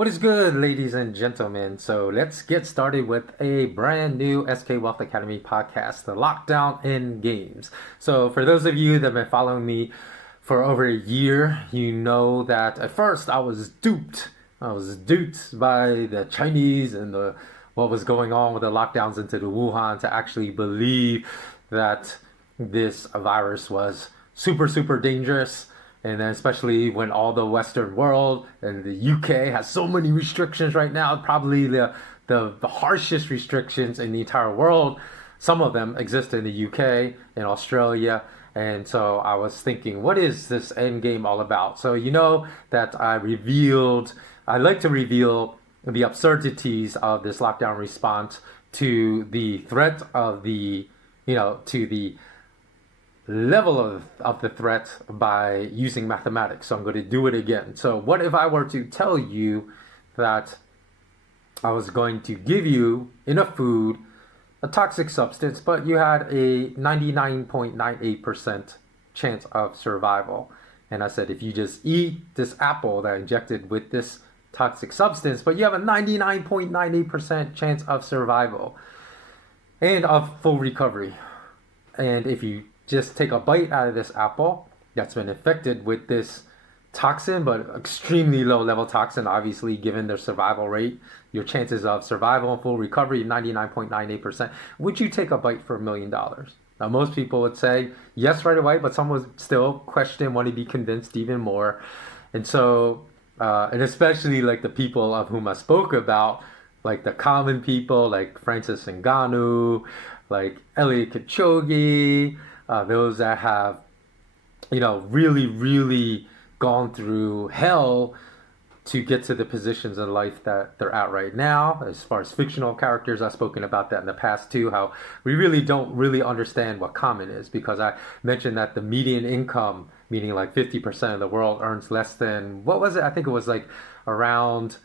What is good, ladies and gentlemen? So let's get started with a brand new SK Wealth Academy podcast, the Lockdown in Games. So for those of you that have been following me for over a year, you know that at first I was duped. I was duped by the Chinese and what was going on with the lockdowns into the Wuhan to actually believe that this virus was super dangerous. And then especially when all the Western world and the UK has so many restrictions right now, probably the harshest restrictions in the entire world. Some of them exist in the UK and Australia. And so I was thinking, what is this end game all about? So you know that I like to reveal the absurdities of this lockdown response to the threat of to the level of the threat by using mathematics. So I'm going to do it again. So what if I were to tell you that I was going to give you in a food a toxic substance, but you had a 99.98% chance of survival. And I said, if you just eat this apple that I injected with this toxic substance, but you have a 99.98% chance of survival and of full recovery. And if you just take a bite out of this apple that's been infected with this toxin, but extremely low level toxin, obviously, given their survival rate, your chances of survival and full recovery, 99.98%. Would you take a bite for $1,000,000? Now, most people would say yes right away, but some would still question, want to be convinced even more. And so, and especially like the people of whom I spoke about, like the common people, like Francis Ngannou, like Elliot Kipchoge, those that have, really gone through hell to get to the positions in life that they're at right now. As far as fictional characters, I've spoken about that in the past too, how we really don't really understand what common is, because I mentioned that the median income, meaning like 50% of the world earns less than, what was it? I think it was like around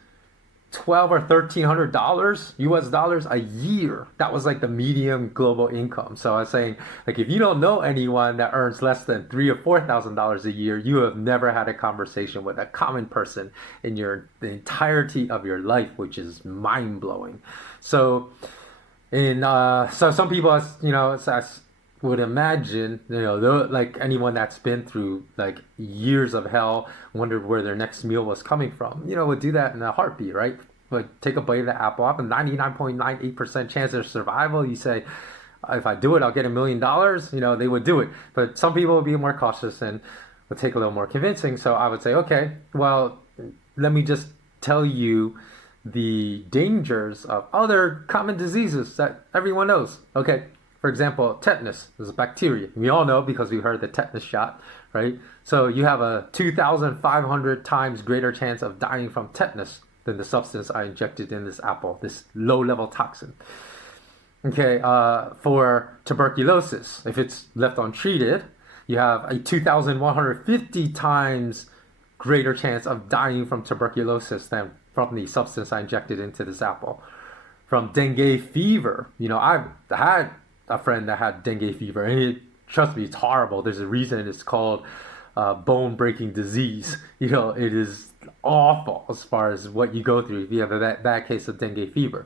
12 or $1,300 US dollars a year. That was like the median global income. So I was saying, like, if you don't know anyone that earns less than $3,000 or $4,000 a year, you have never had a conversation with a common person in the entirety of your life, which is mind blowing. So so some people, I would imagine, like anyone that's been through like years of hell, wondered where their next meal was coming from, would do that in a heartbeat, right? But take a bite of the apple, up a 99.98% chance of survival. You say, if I do it, I'll get $1,000,000. They would do it. But some people would be more cautious and would take a little more convincing. So I would say, okay, well, let me just tell you the dangers of other common diseases that everyone knows. Okay, for example, tetanus is a bacteria. We all know because we heard the tetanus shot, right? So you have a 2,500 times greater chance of dying from tetanus than the substance I injected in this apple, this low-level toxin. Okay, for tuberculosis, if it's left untreated, you have a 2,150 times greater chance of dying from tuberculosis than from the substance I injected into this apple. From dengue fever, I've had a friend that had dengue fever, and trust me, it's horrible. There's a reason it's called bone-breaking disease. It is awful as far as what you go through if you have a bad case of dengue fever.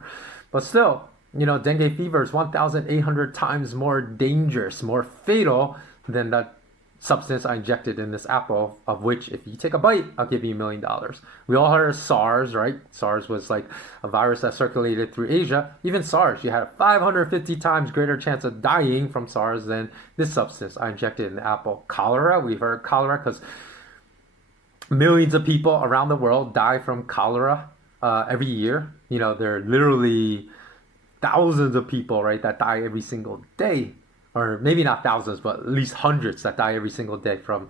But still, dengue fever is 1,800 times more dangerous, more fatal than that substance I injected in this apple, of which if you take a bite, I'll give you $1,000,000. We all heard of SARS, right? SARS was like a virus that circulated through Asia. Even SARS, you had a 550 times greater chance of dying from SARS than this substance I injected in the apple. Cholera, we've heard cholera because millions of people around the world die from cholera every year. There are literally thousands of people, right, that die every single day, or maybe not thousands, but at least hundreds that die every single day from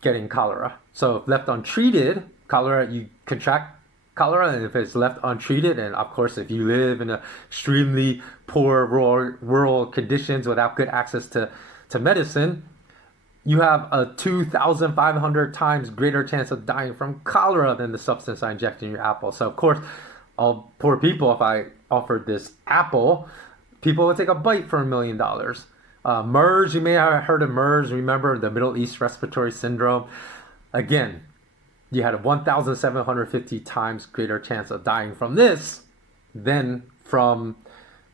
getting cholera. So if left untreated, you contract cholera, and if it's left untreated, and of course, if you live in extremely poor rural conditions without good access to medicine, you have a 2,500 times greater chance of dying from cholera than the substance I injected in your apple. So of course, all poor people, if I offered this apple, people would take a bite for $1,000,000. MERS, you may have heard of MERS. Remember the Middle East Respiratory Syndrome? Again, you had a 1,750 times greater chance of dying from this than from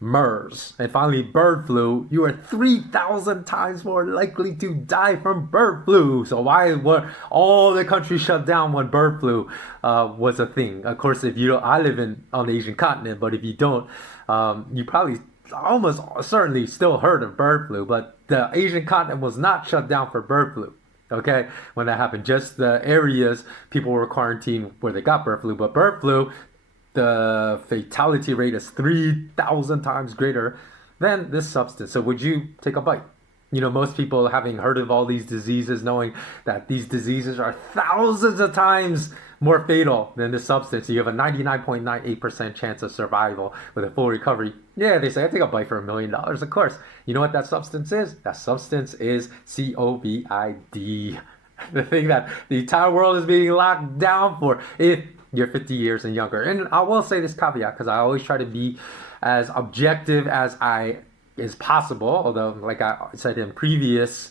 MERS. And finally, bird flu, you are 3,000 times more likely to die from bird flu. So why were all the countries shut down when bird flu was a thing? Of course, if you don't, I live on the Asian continent, but if you don't, you probably almost certainly still heard of bird flu, but the Asian continent was not shut down for bird flu. Okay, when that happened, just the areas people were quarantined where they got bird flu, but bird flu, the fatality rate is 3,000 times greater than this substance. So would you take a bite? You know, most people having heard of all these diseases, knowing that these diseases are thousands of times more fatal than this substance. You have a 99.98% chance of survival with a full recovery. Yeah, they say, I take a bite for $1 million. Of course. You know what that substance is? That substance is COVID. The thing that the entire world is being locked down for. If you're 50 years and younger. And I will say this caveat because I always try to be as objective as is possible. Although, like I said in previous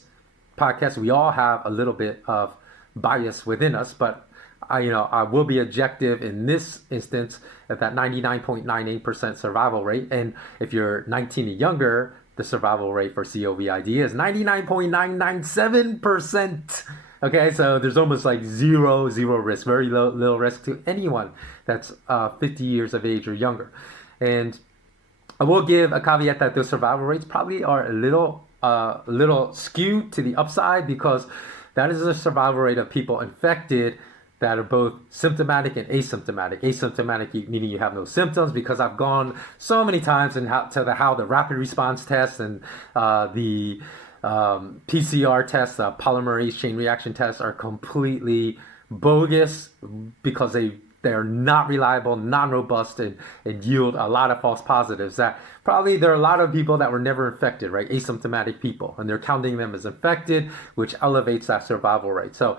podcasts, we all have a little bit of bias within us. But I will be objective in this instance at that 99.98% survival rate. And if you're 19 and younger, the survival rate for COVID is 99.997%. Okay, so there's almost like zero risk, very little risk to anyone that's 50 years of age or younger. And I will give a caveat that those survival rates probably are a little skewed to the upside because that is the survival rate of people infected that are both symptomatic and asymptomatic. Asymptomatic meaning you have no symptoms, because I've gone so many times and how the rapid response tests and the PCR tests, polymerase chain reaction tests, are completely bogus because they're not reliable, non-robust, and yield a lot of false positives. That probably there are a lot of people that were never infected, right? Asymptomatic people, and they're counting them as infected, which elevates that survival rate. So,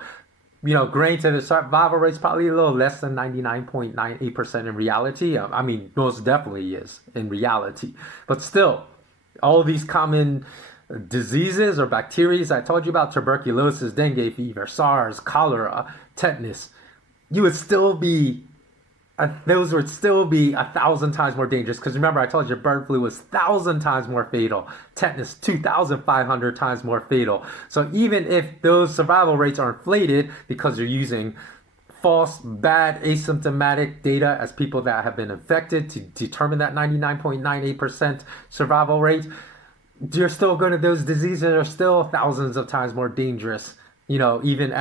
granted, the survival rate's probably a little less than 99.98% in reality. I mean, most definitely is in reality. But still, all of these common diseases or bacteria I told you about, tuberculosis, dengue fever, SARS, cholera, tetanus, those would still be 1,000 times more dangerous. Because remember, I told you bird flu was 1,000 times more fatal, tetanus 2,500 times more fatal. So even if those survival rates are inflated because you're using false, bad, asymptomatic data as people that have been infected to determine that 99.98% survival rate, those diseases are still thousands of times more dangerous, even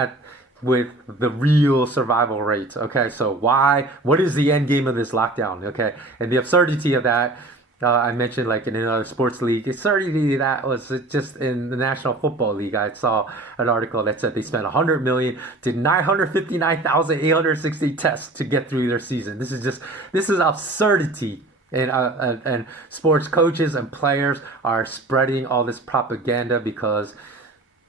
with the real survival rate. Okay, so what is the end game of this lockdown? Okay, and the absurdity of that, I mentioned like in another sports league, absurdity that was just in the National Football League. I saw an article that said they spent $100 million, did 959,860 tests to get through their season. This is absurdity. And sports coaches and players are spreading all this propaganda because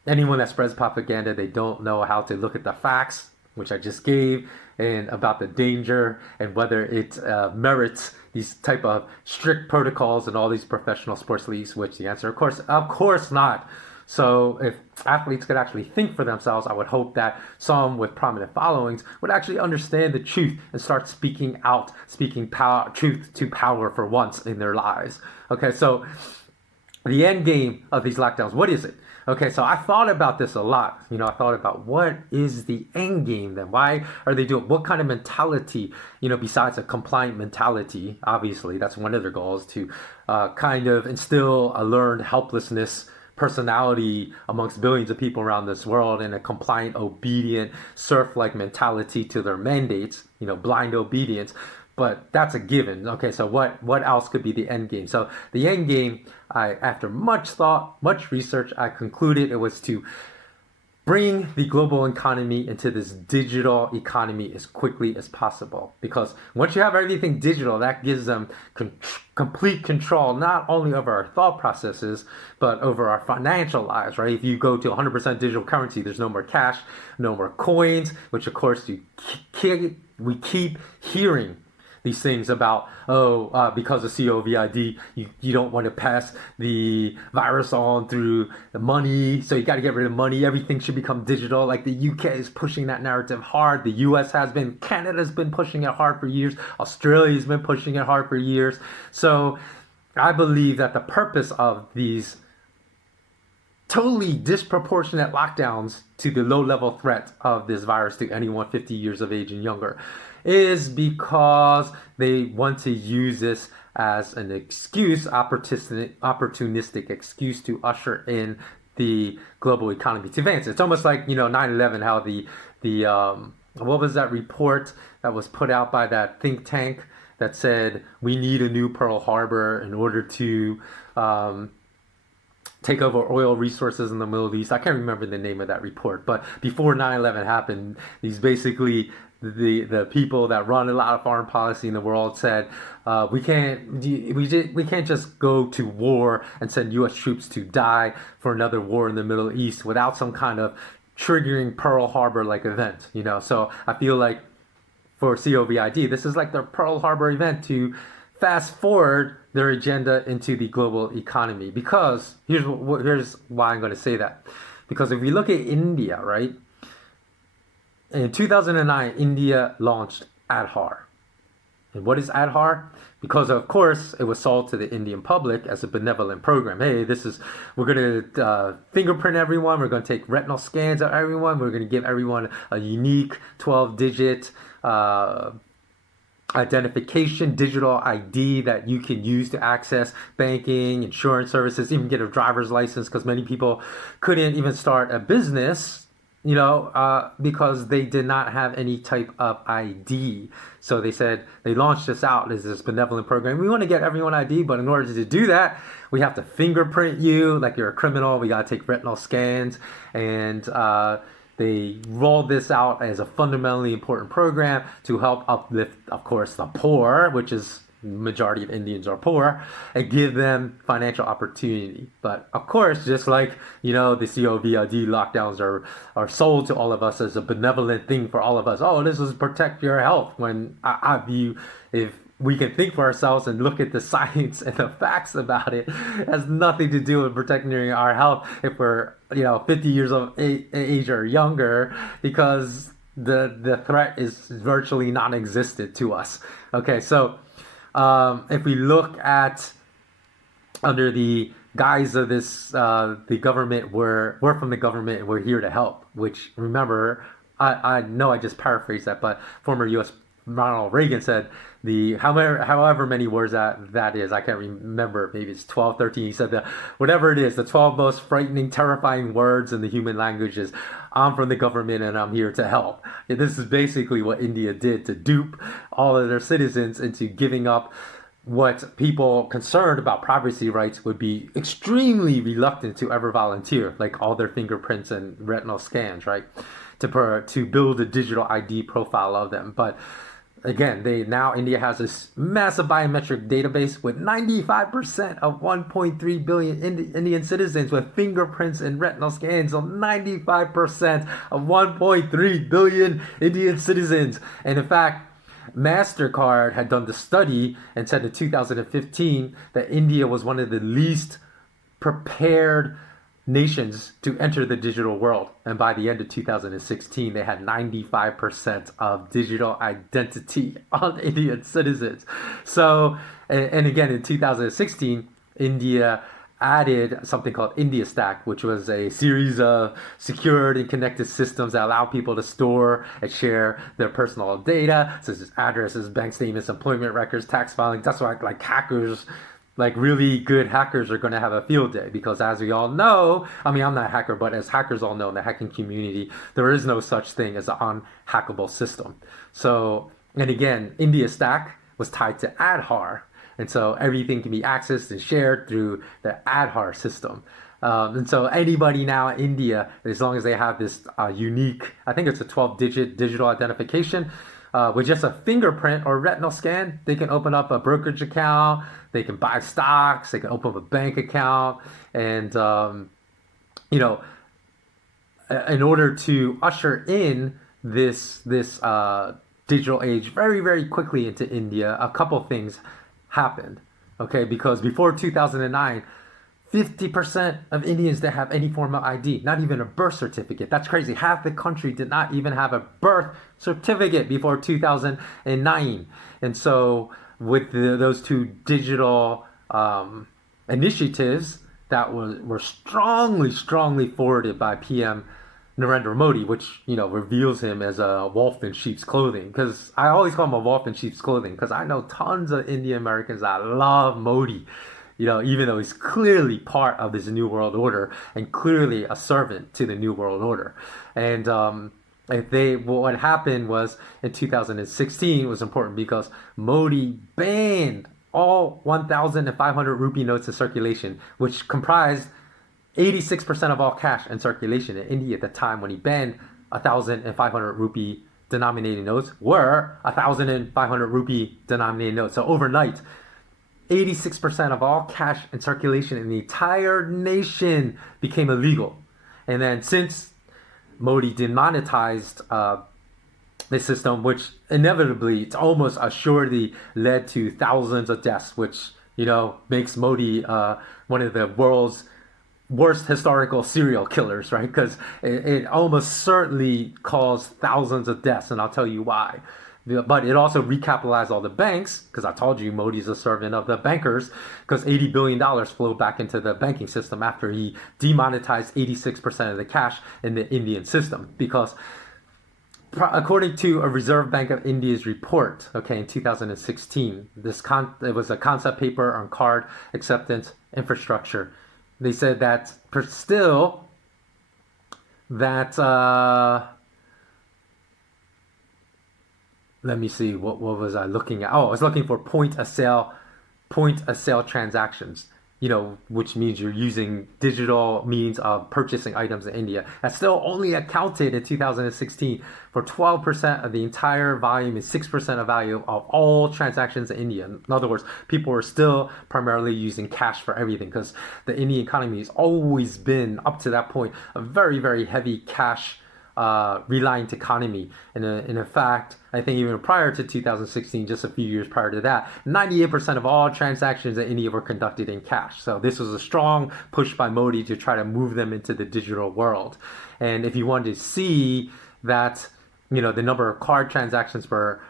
anyone that spreads propaganda, they don't know how to look at the facts, which I just gave, and about the danger and whether it merits these type of strict protocols in all these professional sports leagues, which the answer, of course not. So if athletes could actually think for themselves, I would hope that some with prominent followings would actually understand the truth and start speaking out, speaking truth to power for once in their lives. Okay, so the end game of these lockdowns, what is it? Okay, so I thought about this a lot. I thought about what is the end game then? Why are they doing, what kind of mentality, besides a compliant mentality, obviously, that's one of their goals, to kind of instill a learned helplessness personality amongst billions of people around this world, and a compliant, obedient, serf-like mentality to their mandates, blind obedience. But that's a given. Okay, so what else could be the end game? So the end game, after much thought, much research, I concluded it was to bring the global economy into this digital economy as quickly as possible. Because once you have everything digital, that gives them complete control, not only over our thought processes, but over our financial lives, right? If you go to 100% digital currency, there's no more cash, no more coins, which of course we keep hearing these things about, because of COVID, you don't want to pass the virus on through the money, so you got to get rid of money. Everything should become digital. Like the UK is pushing that narrative hard. The US has been, Canada's been pushing it hard for years. Australia's been pushing it hard for years. So I believe that the purpose of these totally disproportionate lockdowns to the low level threat of this virus to anyone 50 years of age and younger is because they want to use this as an excuse, opportunistic excuse to usher in the global economy to advance. It's almost like, 9/11, how the what was that report that was put out by that think tank that said we need a new Pearl Harbor in order to take over oil resources in the Middle East. I can't remember the name of that report, but before 9/11 happened, these basically the people that run a lot of foreign policy in the world said we can't just go to war and send U.S. troops to die for another war in the Middle East without some kind of triggering Pearl Harbor like event. So I feel like for COVID, this is like the Pearl Harbor event to fast forward their agenda into the global economy. Because here's why I'm going to say that. Because if we look at India, right? In 2009, India launched Aadhaar. And what is Aadhaar? Because of course it was sold to the Indian public as a benevolent program. Hey, we're going to fingerprint everyone. We're going to take retinal scans of everyone. We're going to give everyone a unique 12-digit identification, digital ID that you can use to access banking, insurance services, even get a driver's license, because many people couldn't even start a business, because they did not have any type of ID. So they launched this out as this benevolent program. We want to get everyone ID, but in order to do that, we have to fingerprint you like you're a criminal. We got to take retinal scans, and they rolled this out as a fundamentally important program to help uplift, of course, the poor, which is majority of Indians are poor, and give them financial opportunity. But of course, just like the COVID lockdowns are sold to all of us as a benevolent thing for all of us. Oh, this is protect your health. When I view, if we can think for ourselves and look at the science and the facts about it, it has nothing to do with protecting our health if we're 50 years of age or younger, because the threat is virtually non-existent to us. Okay, so if we look at under the guise of this, the government, we're from the government and we're here to help, which, remember, I know I just paraphrased that, but former U.S. Ronald Reagan said however many words that is, I can't remember, maybe it's 12, 13. He said that whatever it is, the 12 most frightening, terrifying words in the human language is, I'm from the government and I'm here to help. And this is basically what India did to dupe all of their citizens into giving up what people concerned about privacy rights would be extremely reluctant to ever volunteer, like all their fingerprints and retinal scans, right? To build a digital ID profile of them. But again, India has this massive biometric database with 95% of 1.3 billion Indian citizens with fingerprints and retinal scans. So 95% of 1.3 billion Indian citizens. And in fact, MasterCard had done the study and said in 2015 that India was one of the least prepared nations to enter the digital world. And by the end of 2016, they had 95% of digital identity on Indian citizens. So, and again, in 2016, India added something called India Stack, which was a series of secured and connected systems that allow people to store and share their personal data, such as addresses, bank statements, employment records, tax filing. That's why really good hackers are going to have a field day, because as we all know, I'm not a hacker, but as hackers all know in the hacking community, there is no such thing as an unhackable system. So, and again, India Stack was tied to Aadhaar. And so everything can be accessed and shared through the Aadhaar system. And so anybody now in India, as long as they have this unique, I think it's a 12-digit digital identification, with just a fingerprint or retinal scan, they can open up a brokerage account, they can buy stocks, they can open up a bank account, and in order to usher in this digital age very, very quickly into India, a couple things happened. Okay, because before 2009, 50% of Indians didn't have any form of ID, not even a birth certificate. That's crazy. Half the country did not even have a birth certificate before 2009. And so, with those two digital initiatives that were strongly, strongly forwarded by PM Narendra Modi, which reveals him as a wolf in sheep's clothing. Because I always call him a wolf in sheep's clothing, because I know tons of Indian Americans that love Modi. Even though he's clearly part of this new world order and clearly a servant to the new world order. And what happened was in 2016 was important because Modi banned all 1,500 rupee notes in circulation, which comprised 86% of all cash in circulation in India at the time. When he banned 1,500 rupee denominated notes were 1,500 rupee denominated notes. So overnight, 86% of all cash in circulation in the entire nation became illegal. And then since Modi demonetized the system, which inevitably, it's almost assuredly led to thousands of deaths, which, makes Modi one of the world's worst historical serial killers, right? Because it almost certainly caused thousands of deaths, and I'll tell you why. But it also recapitalized all the banks, because I told you Modi's a servant of the bankers, because $80 billion flowed back into the banking system after he demonetized 86% of the cash in the Indian system. Because according to a Reserve Bank of India's report, okay, in 2016, it was a concept paper on card acceptance infrastructure. They said that still that let me see, what was I looking at? Oh, I was looking for point of sale transactions, which means you're using digital means of purchasing items in India. That still only accounted in 2016 for 12% of the entire volume and 6% of value of all transactions in India. In other words, people were still primarily using cash for everything because the Indian economy has always been, up to that point, a very, very heavy cash reliant economy. And in fact, I think even prior to 2016, just a few years prior to that, 98% of all transactions in India were conducted in cash. So this was a strong push by Modi to try to move them into the digital world. And if you wanted to see that, the number of card transactions per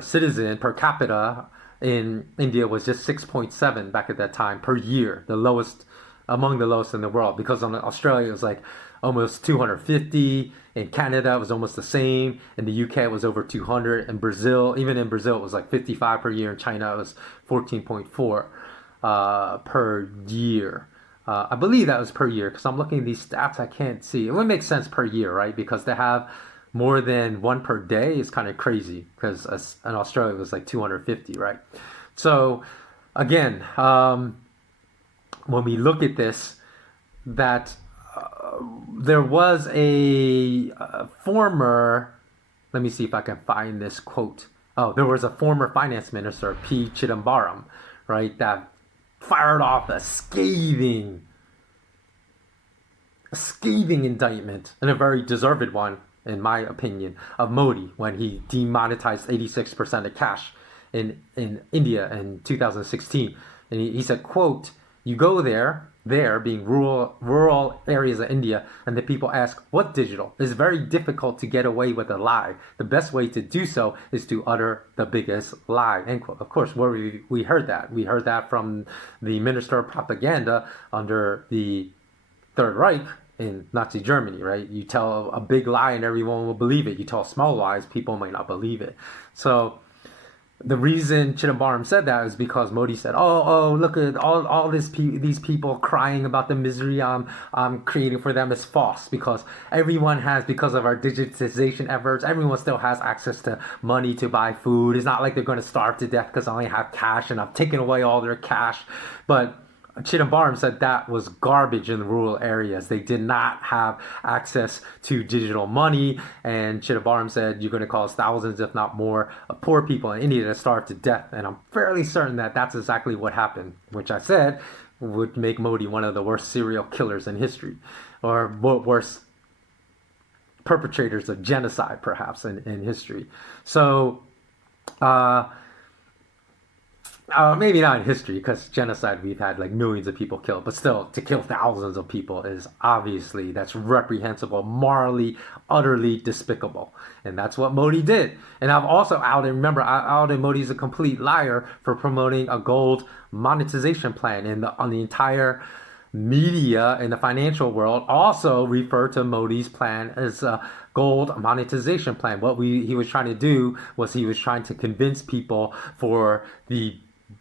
citizen, per capita in India was just 6.7 back at that time per year, the lowest, among the lowest in the world. Because in Australia, it was like almost 250. In Canada, it was almost the same. In the UK, it was over 200. In Brazil, even in Brazil, it was like 55 per year. In China, it was 14.4 per year. I believe that was per year because I'm looking at these stats. I can't see. It would make sense per year, right? Because to have more than one per day is kind of crazy because in Australia, it was like 250, right? So again, when we look at this, that there was a former, let me see if I can find this quote. Oh, there was a former finance minister, P. Chidambaram, right, that fired off a scathing indictment, and a very deserved one, in my opinion, of Modi when he demonetized 86% of cash in India in 2016. And he said, quote, "You go there being rural areas of India, and the people ask, what digital? It's very difficult to get away with a lie. The best way to do so is to utter the biggest lie," end quote. Of course, where we heard that. We heard that from the Minister of Propaganda under the Third Reich in Nazi Germany, right? You tell a big lie and everyone will believe it. You tell small lies, people might not believe it. So the reason Chidambaram said that is because Modi said, "Oh, look at all these people crying about the misery I'm creating for them is false because everyone has, because of our digitization efforts, everyone still has access to money to buy food. It's not like they're going to starve to death because I only have cash and I've taken away all their cash." But Chidambaram said that was garbage in the rural areas. They did not have access to digital money. And Chidambaram said, you're going to cause thousands, if not more, of poor people in India to starve to death. And I'm fairly certain that that's exactly what happened, which I said would make Modi one of the worst serial killers in history, or worst perpetrators of genocide, perhaps, in history. So, uh, maybe not in history, because genocide, we've had like millions of people killed, but still, to kill thousands of people is obviously, that's reprehensible, morally, utterly despicable. And that's what Modi did. And I've also outed, remember, I outed Modi as a complete liar for promoting a gold monetization plan on the entire media in the financial world also refer to Modi's plan as a gold monetization plan. What he was trying to do was he was trying to convince people for the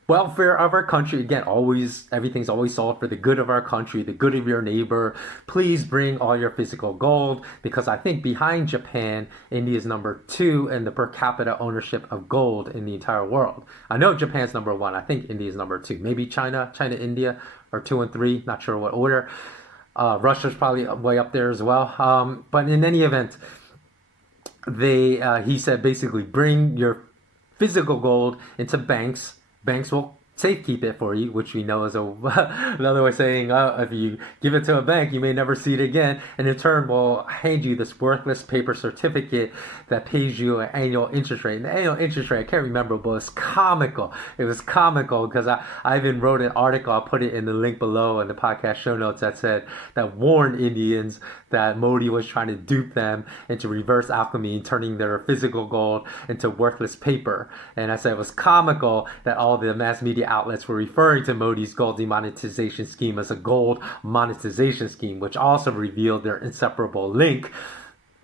welfare of our country. Again, always, everything's always solved for the good of our country, the good of your neighbor. Please bring all your physical gold, because I think behind Japan, India is number 2 in the per capita ownership of gold in the entire world. I know Japan's number 1. I think India is number 2. Maybe China, India are 2 and 3. Not sure what order. Russia's probably way up there as well. But in any event, he said basically bring your physical gold into banks. Banks will safekeep it for you, which we know is another way of saying if you give it to a bank, you may never see it again, and in turn will hand you this worthless paper certificate that pays you an annual interest rate. And the annual interest rate, I can't remember, but it's comical. It was comical because I even wrote an article, I'll put it in the link below in the podcast show notes, that warned Indians that Modi was trying to dupe them into reverse alchemy, turning their physical gold into worthless paper. And I said it was comical that all the mass media outlets were referring to Modi's gold demonetization scheme as a gold monetization scheme, which also revealed their inseparable link,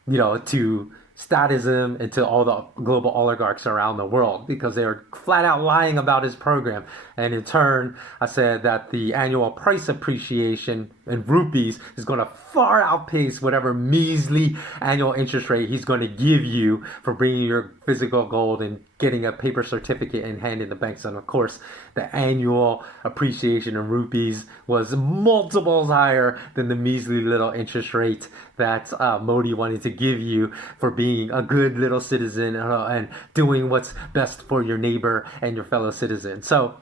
to statism and to all the global oligarchs around the world, because they were flat out lying about his program. And in turn, I said that the annual price appreciation in rupees is going to far outpace whatever measly annual interest rate he's going to give you for bringing your physical gold and getting a paper certificate and handing the banks. And of course, the annual appreciation in rupees was multiples higher than the measly little interest rate that Modi wanted to give you for being a good little citizen and doing what's best for your neighbor and your fellow citizen. So,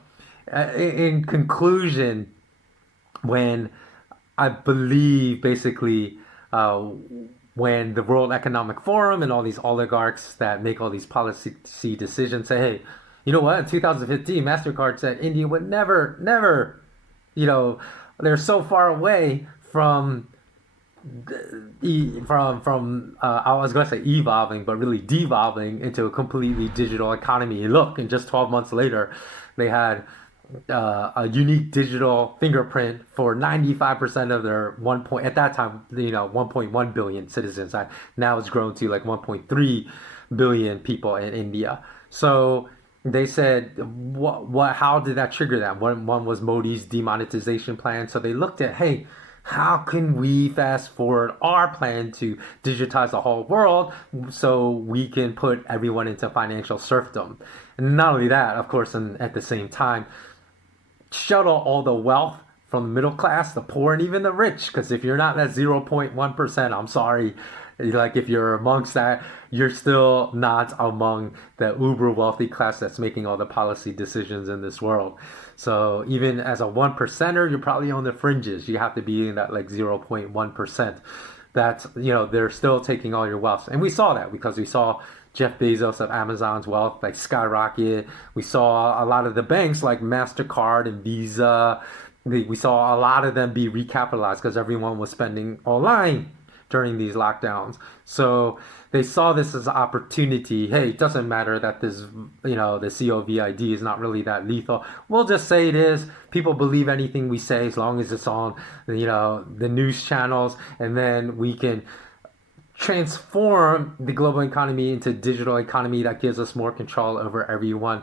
in conclusion, when I believe basically when the World Economic Forum and all these oligarchs that make all these policy decisions say, hey, you know what, in 2015, MasterCard said India would never, they're so far away from I was going to say evolving, but really devolving into a completely digital economy. And look, and just 12 months later, they had a unique digital fingerprint for 95% of their at that time, 1.1 billion citizens. Now it's grown to like 1.3 billion people in India. So they said, how did that trigger that? One was Modi's demonetization plan. So they looked at, hey, how can we fast forward our plan to digitize the whole world so we can put everyone into financial serfdom? And not only that, of course, and at the same time, shuttle all the wealth from the middle class, the poor, and even the rich. Because if you're not that 0.1%, I'm sorry, like if you're amongst that, you're still not among the uber wealthy class that's making all the policy decisions in this world. So even as a 1%er, you're probably on the fringes. You have to be in that like 0.1%. That's, they're still taking all your wealth. And we saw that because we saw Jeff Bezos of Amazon's wealth like skyrocket. We saw a lot of the banks like MasterCard and Visa. We saw a lot of them be recapitalized because everyone was spending online during these lockdowns. So they saw this as an opportunity. Hey, it doesn't matter that this, the COVID is not really that lethal. We'll just say it is. People believe anything we say as long as it's on, the news channels, and then we can transform the global economy into a digital economy that gives us more control over everyone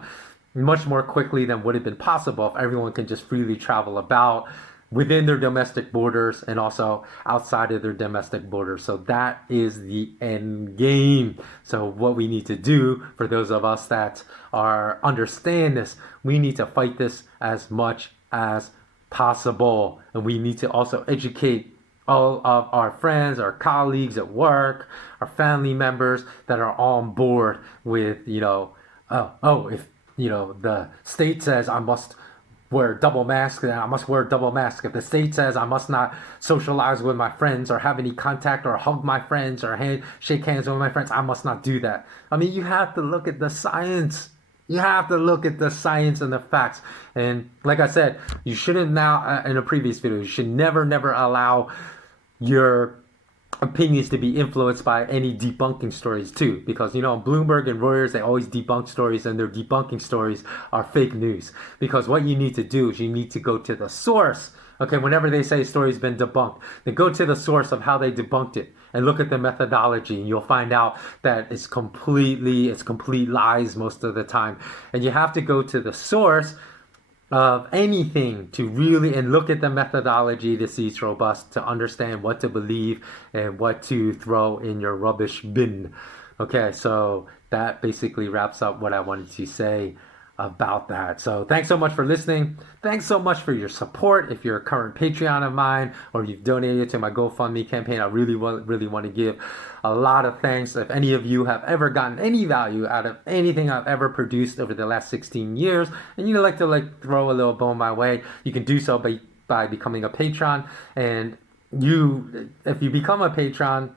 much more quickly than would have been possible if everyone can just freely travel about within their domestic borders and also outside of their domestic borders. So that is the end game. So what we need to do, for those of us that understand this, we need to fight this as much as possible. And we need to also educate all of our friends, our colleagues at work, our family members that are on board with, if the state says I must wear double mask, then I must wear a double mask. If the state says I must not socialize with my friends or have any contact or hug my friends or shake hands with my friends, I must not do that. I mean, you have to look at the science. You have to look at the science and the facts. And like I said, you shouldn't now, in a previous video, you should never, never allow your opinions to be influenced by any debunking stories too, because Bloomberg and Reuters, they always debunk stories, and their debunking stories are fake news. Because what you need to do is you need to go to the source. Okay, whenever they say a story's been debunked, then go to the source of how they debunked it and look at the methodology, and you'll find out that it's complete lies most of the time. And you have to go to the source of anything to really and look at the methodology to see it's robust, to understand what to believe and what to throw in your rubbish bin. Okay, so that basically wraps up what I wanted to say about that. So thanks so much for listening. Thanks so much for your support. If you're a current Patreon of mine or you've donated to my GoFundMe campaign, I really want to give a lot of thanks. If any of you have ever gotten any value out of anything I've ever produced over the last 16 years and you'd like to throw a little bone my way, you can do so by becoming a patron. And if you become a patron,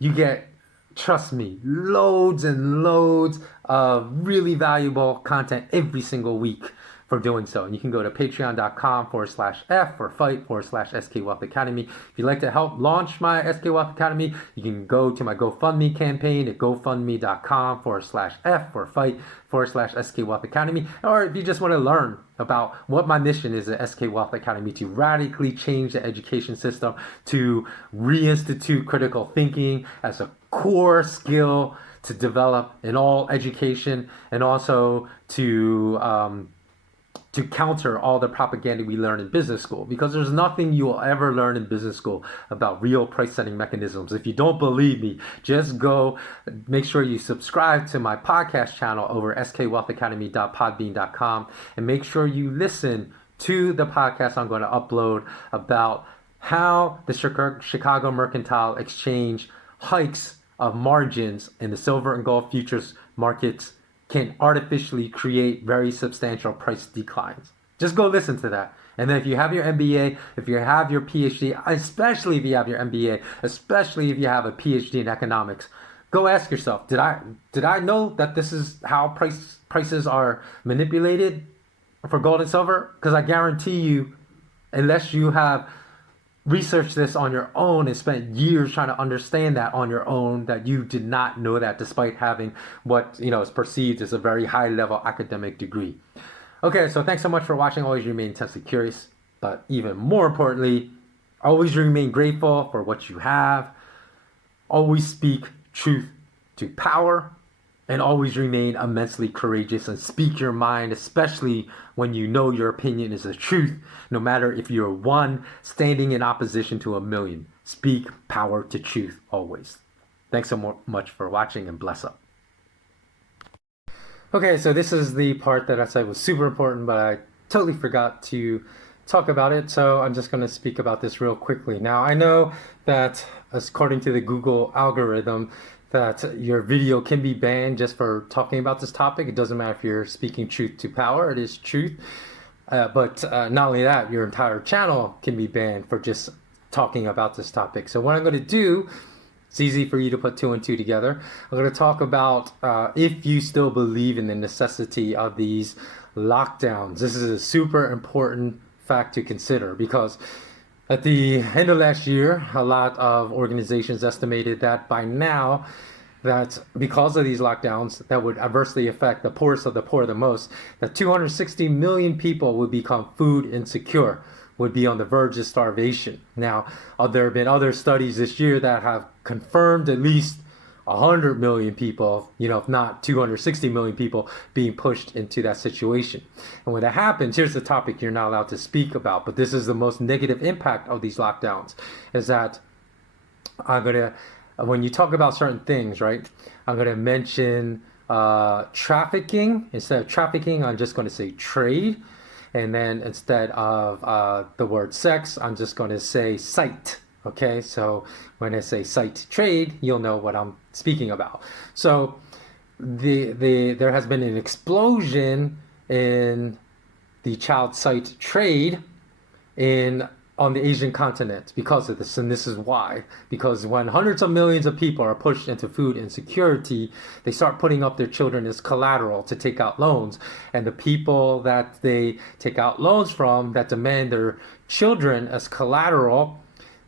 you get, trust me, loads and loads of really valuable content every single week for doing so. And you can go to patreon.com/F or fight/skwealthacademy. If you'd like to help launch my SK Wealth Academy, you can go to my GoFundMe campaign at gofundme.com/F or fight/SK Wealth Academy. Or if you just want to learn about what my mission is at SK Wealth Academy, to radically change the education system, to reinstitute critical thinking as a core skill to develop in all education, and also to counter all the propaganda we learn in business school, because there's nothing you will ever learn in business school about real price setting mechanisms. If you don't believe me, just go make sure you subscribe to my podcast channel over skwealthacademy.podbean.com, and make sure you listen to the podcast I'm going to upload about how the Chicago Mercantile Exchange hikes of margins in the silver and gold futures markets can artificially create very substantial price declines. Just go listen to that. And then if you have your MBA, if you have your PhD, especially if you have your MBA, especially if you have a PhD in economics, go ask yourself, did I know that this is how prices are manipulated for gold and silver? Because I guarantee you, unless you have research this on your own and spent years trying to understand that on your own, that you did not know that, despite having what is perceived as a very high level academic degree. Okay, so thanks so much for watching. Always remain intensely curious, but even more importantly, always remain grateful for what you have. Always speak truth to power, and always remain immensely courageous and speak your mind, especially when you know your opinion is the truth, no matter if you're one standing in opposition to a million. Speak power to truth always. Thanks so much for watching, and bless up. Okay, so this is the part that I said was super important, but I totally forgot to talk about it, so I'm just going to speak about this real quickly. Now, I know that according to the Google algorithm, that your video can be banned just for talking about this topic. It doesn't matter if you're speaking truth to power, it is truth. But not only that, your entire channel can be banned for just talking about this topic. So what I'm going to do, it's easy for you to put two and two together. I'm going to talk about if you still believe in the necessity of these lockdowns. This is a super important fact to consider, because at the end of last year, a lot of organizations estimated that by now, that because of these lockdowns that would adversely affect the poorest of the poor the most, that 260 million people would become food insecure, would be on the verge of starvation. Now, there have been other studies this year that have confirmed at least 100 million people, if not 260 million people, being pushed into that situation. And when that happens, here's the topic you're not allowed to speak about, but this is the most negative impact of these lockdowns, is that when you talk about certain things, right, I'm going to mention trafficking. Instead of trafficking, I'm just going to say trade. And then instead of the word sex, I'm just going to say sight. Okay, so when I say sight trade, you'll know what I'm speaking about. So there has been an explosion in the child site trade in on the Asian continent because of this. And this is why. Because when hundreds of millions of people are pushed into food insecurity, they start putting up their children as collateral to take out loans. And the people that they take out loans from that demand their children as collateral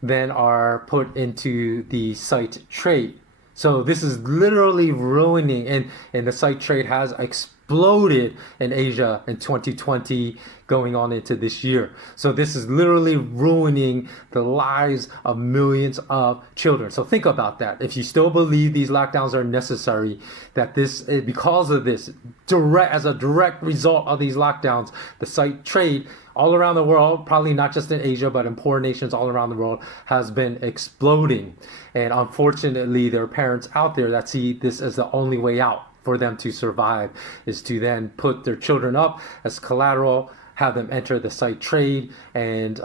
then are put into the site trade. So this is literally ruining, and the site trade has exploded in Asia in 2020 going on into this year. So this is literally ruining the lives of millions of children. So think about that. If you still believe these lockdowns are necessary, that this, because of this, as a direct result of these lockdowns, the site trade all around the world, probably not just in Asia, but in poor nations all around the world, has been exploding. And unfortunately, there are parents out there that see this as the only way out for them to survive, is to then put their children up as collateral, have them enter the site trade, and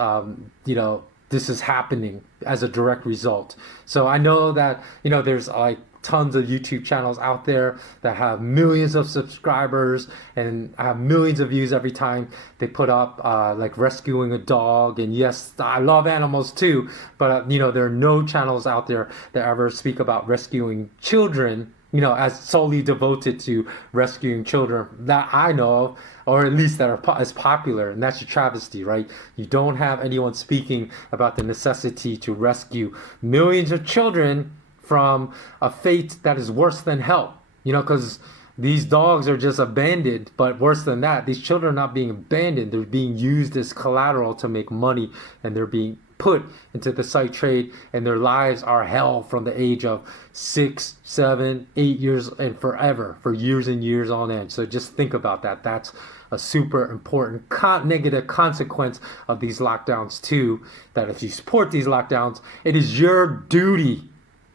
this is happening as a direct result. So I know that there's like tons of YouTube channels out there that have millions of subscribers and have millions of views every time they put up like rescuing a dog. And yes, I love animals too, but there are no channels out there that ever speak about rescuing children, as solely devoted to rescuing children that I know of, or at least that are as popular. And that's a travesty, right? You don't have anyone speaking about the necessity to rescue millions of children from a fate that is worse than hell, because these dogs are just abandoned. But worse than that, these children are not being abandoned. They're being used as collateral to make money, and they're being put into the site trade, and their lives are hell from the age of 6, 7, 8 years and forever, for years and years on end. So just think about that. That's a super important negative consequence of these lockdowns too, that if you support these lockdowns, it is your duty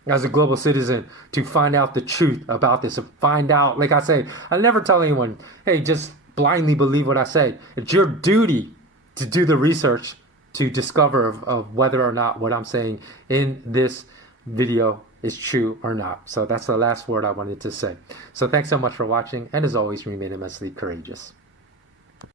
as a global citizen to find out the truth about this, and find out, like I say, I never tell anyone, hey, just blindly believe what I say. It's your duty to do the research to discover of whether or not what I'm saying in this video is true or not. So that's the last word I wanted to say. So thanks so much for watching, and as always, remain immensely courageous.